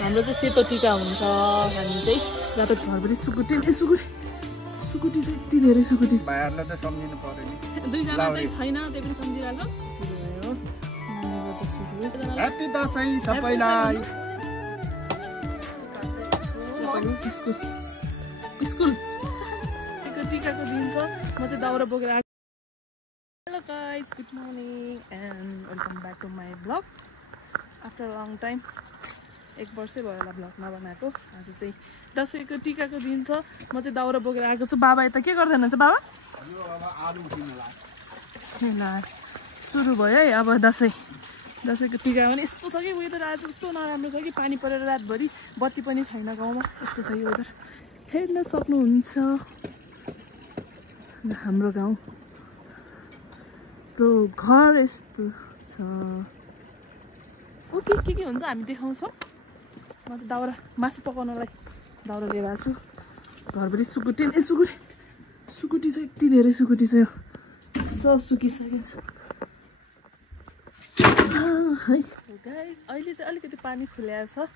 हाम्रो चाहिँ सेतो टिका हुन्छ। हामी चाहिँ रातो घरभरि सुकुटी सुकुटी चाहिँ यति धेरै सुकुटी भाइहरुले त सम्झिनु पर्यो नि। दुईजना चाहिँ छैन त्यही पनि सम्झिरहेको सुरु भयो। ह्यापी दशैं सबैलाई। स्कुल टिकाको दिन छ। म चाहिँ दाउरा बोकेर आएको। Hello guys, good morning and welcome back to my blog after long time. 1 वर्षै भयो होला ब्लग नबनाएको। आज चाहिँ दसैँको टिकाको दिन छ। म चाहिँ दाउरा बोकेर आएको छु। बाबा यता के गर्दै हुनुहुन्छ बाबा? सुरु भयो है अब दसैँको टिका पनि यस्तो छ कि वेदर आज कस्तो नराम्रो छ कि पानी परेर रातभरि बत्ती पनि छैन गाउँमा। यस्तो छ कि वेदर हेर्न सक्नुहुन्छ। हाम्रो गाउँको घर यस्तो छ। ओके के हुन्छ हामी देखाउँछौँ। म चाहिँ दाउरा मासु पकाउनलाई दाउरा लिएर आएको छु। घरभरि सुकुटी चाहिँ यति धेरै सुकुटी छ। यो सब सुकिसकेको छ है। सो गाइस अहिले चाहिँ अलिकति पानी खुल्याएको छ।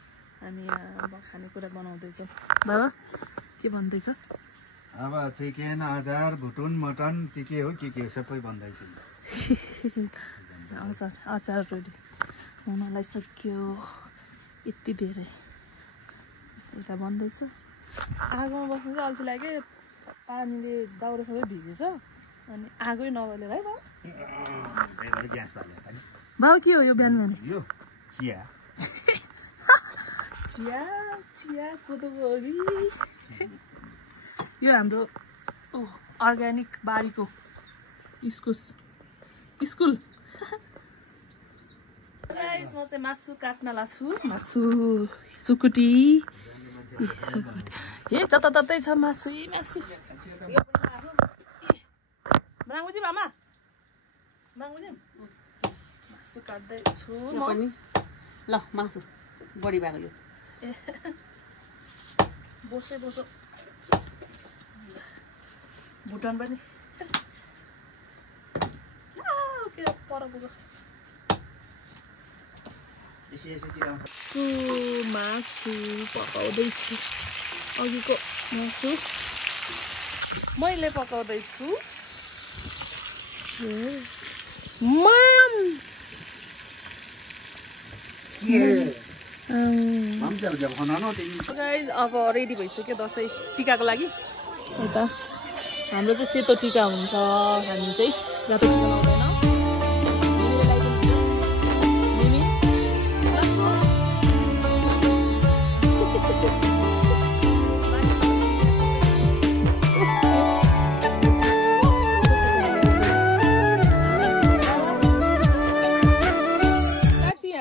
हामी अब खानेकुरा बनाउँदैछौँ। बाबा के भन्दैछ? अब चिकन अचार भुटुन मटन के हो सबै बन्दैछ। अचार रेडी हुनलाई सक्यो। यति धेरै यता बन्दैछ। आगोमा बस्नु चाहिँ अल्छी लाग्यो। पानीले दाउरा सबै भिजेछ अनि आगै नबलेर है बाबा। बाबा के हो यो बिहान यो चिया कोदोको हो कि यो हाम्रो अर्ग्यानिक बारीको स्कुल। गाइस म चाहिँ मासु काट्न लाग्छु। मासु सुकुटी ए जताततै छ मासु। माग्छु मामा मासु काट्दैछु म पनि। ल मासु बढी भएको यो बोसो भुटान पनि मासु पकाउँदैछु। अघिको मासु मैले पकाउँदैछु। अब रेडी भइसक्यो दसैँ टिकाको लागि। यता हाम्रो चाहिँ सेतो टिका हुन्छ। हामी चाहिँ रातो टिका लाउँदैन।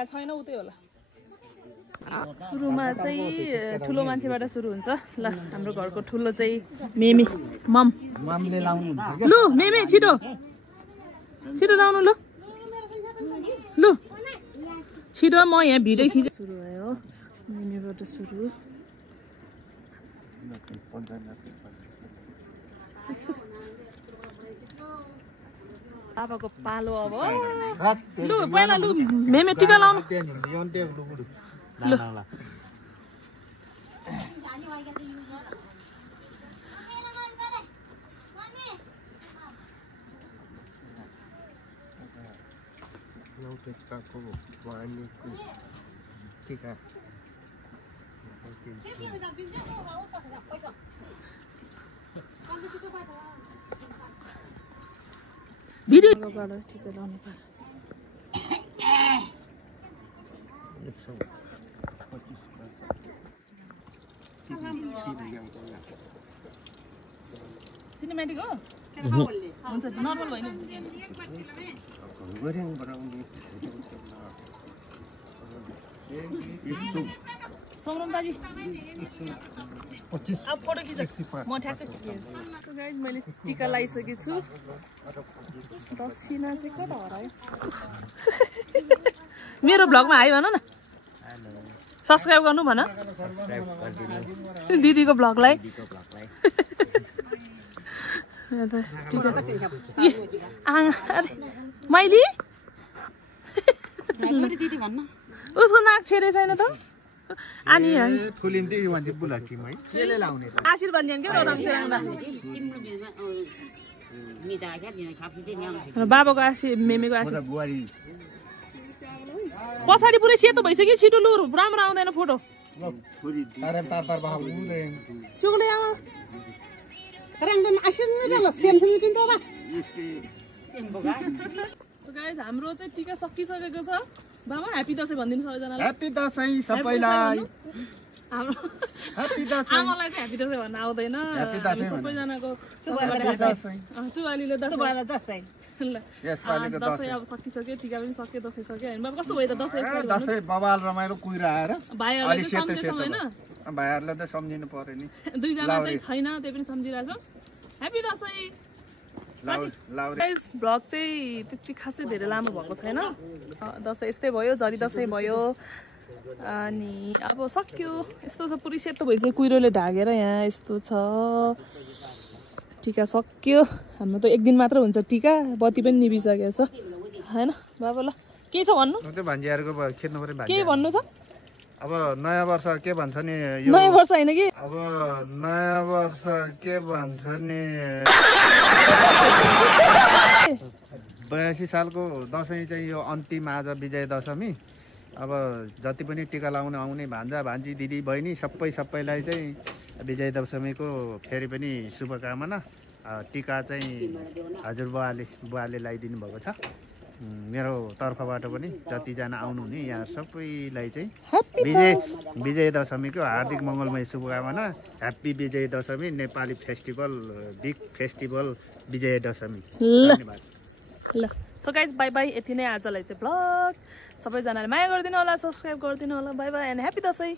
छैन उतै होला। सुरुमा चाहिँ ठुलो मान्छेबाट सुरु हुन्छ। ल हाम्रो घरको ठुलो चाहिँ मेमे ममले लाउनु। लु मेमे छिटो लाउनु। लु छिटो म यहाँ भिडियो खिच। सुरु भयो मेमेबाट सुरु। बाबाको पालो अब। लु पहिला लु मेमे टिका लाउनु। लु भिडियो टिका लाउनु पर्यो। सिनेमेटिक हो हुन्छ नर्मल होइन। सौरम दाजी 25 अब फोटो खिच म ठ्याक्कै खिच्छु। गाइस मैले टिका लगाइसकेको छु। दक्षिणा चाहिँ कता हरायो? मेरो ब्लगमा हाई भन न। सब्स्क्राइब गर्नु भन दिदीको ब्लगलाई। मैले उसको नाक छेडे छैन त। अनि फुलिम त्यही मान्छे बुलाकी मै केले लाउने त आशीर्वाद दिन्छ के रङ चेराउँदा बाबाको मेमेको आशीर्वाद बुहारी पछाडि पुरै सेतो भइसक्यो छिटो लु राम्रो आउँदैन फोटो तार बाबु उदैन चुगले आमा रङदन आशीर्वाद न ल सेम सेम पिन त बा गाइस हाम्रो चाहिँ टिका सकिसकेको छ बाबा ह्यापी दशैं भनिदिनु सबैजनालाई ह्यापी दशैं सबैलाई हाम्रो ह्यापी दशैं आमालाई चाहिँ ह्यापी दशैं भन्न आउँदैन ह्यापी दशैं सबैजनाको दशैं चुवालीले सबैलाई दशैं ल यसपालिको दशैं अब सकिसक्यो टिका पनि सक्यो दशैं सक्यो हैन बाबा कस्तो भयो त दशैं दशैं बबाल रमाइलो कुहिरो आएर भाइहरुले अलि सेतो सम्झेछौँ सेतो हैन भाइहरुले त सम्झिनु पर्यो नि दुईजना चाहिँ छैन त्यही पनि सम्झिरहेछौँ happy Dashain Laure guys blog चाहिँ त्यति खासै धेरै लामो भएको छैन दशैं यस्तै भयो झरी दशैं भयो अनि अब सक्यो यस्तो छ पुरै सेतो भइसक्यो कुहिरोले ढाकेर यहाँ यस्तो छ टिका सक्यो हाम्रो त एक दिन मात्र हुन्छ टिका बत्ती पनि निभिसकेको छ हैन बाबा ल के छ भन्नु त्यो भान्जीहरुको खेद्नु पर्यो भान्जी के भन्नु छ अब नयाँ वर्ष के भन्छ नि यो नयाँ वर्ष हैन कि अब नयाँ वर्ष के भन्छ नि 82 सालको दशैं चाहिँ यो अन्तिम आज विजय दशमी अब जति पनि टिका लाउन आउने भान्जा भान्जी दिदी बहिनी सबैलाई चाहिँ विजय दशमीको फेरि पनि शुभकामना टिका चाहिँ हजुरबुवाले लगाइदिनु भएको छ मेरो तर्फबाट पनि जतिजना आउनुहुने यहाँ सबैलाई चाहिँ विजय दशमीको हार्दिक मङ्गलमय शुभकामना ह्याप्पी विजय दशमी नेपाली फेस्टिभल बिग फेस्टिभल विजय दशमी धन्यवाद ल सो गाइस बाई बाई यति नै आजलाई चाहिँ ब्लग सबैजनाले माया गरिदिनु होला सब्स्क्राइब गरिदिनु होला by by and happy Dashain